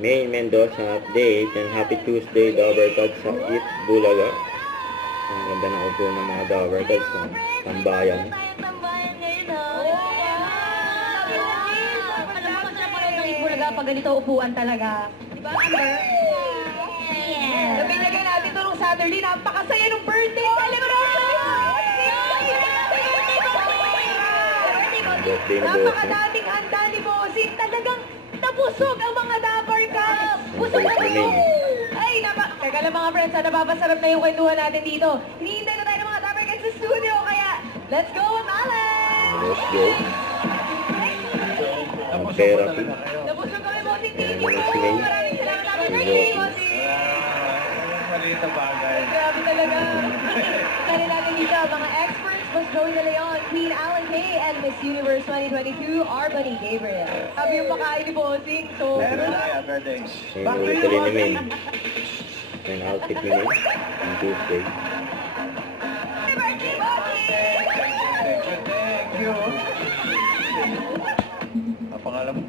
May Mendoza update and happy Tuesday, Dover Cats sa Eat Bulaga. Ang ganda ng upo ng mga Dover Cats sa tambayan. Pag ganito upuan talaga. Diba, Amber? Yeah. Nabinigay natin ito nung Saturday. Napakasaya nung birthday celebration! Birthday na Bossing. Napakadaming handa ni Bossing. Talagang nabusog ang mga Dapper Cats. Busog na busog. Ay, teka lang mga friends, napapasarap na yung kwentuhan natin dito. Hinihintay na tayo ng mga Dapper Cats sa studio. Kaya, let's go, Alan! Let's go. Ang therapy. Nabusog kami, Bossing. Thank you Ayan, po. Snail. Maraming salamat, Dapper Cats. Hello. Bossing. Maliit na bagay. Grabe talaga. Kaya natin dito, mga experts, Boss Joey De Leon, Queen Alan Kay, and Miss Universe 2022, Arbany Gabriel. Sabi yung pakain ni Bossing, so... Meron na kaya, birthday. Ayun, ulit ulit ni Min. Yung outfit ni Min. Ang Tuesday. Happy birthday, Bossing! Thank you. Ang pangalan mo?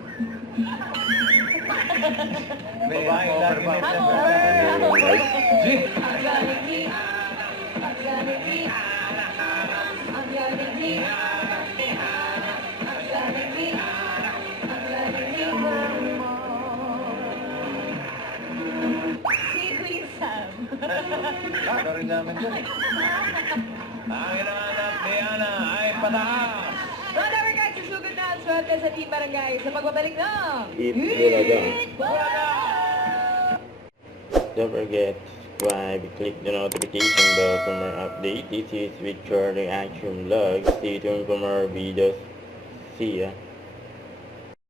Babae, lagi may Hello, siyempre. G! G! Ang galing G! Ang galing G! Ang galing G! Ang galing G! Ang galing G! Si Queen Sam. Ano rin namin dyan. Ang hinahanap ni Ana ay pataas. Mga Dapper Cats, susugod na ang swerte sa Team Barangay sa pagbabalik ng... Eat Bulaga. Bulaga! Don't forget to subscribe, click the notification bell for more updates. This is Victor Reaction Vlog. Stay tuned for more videos. See ya.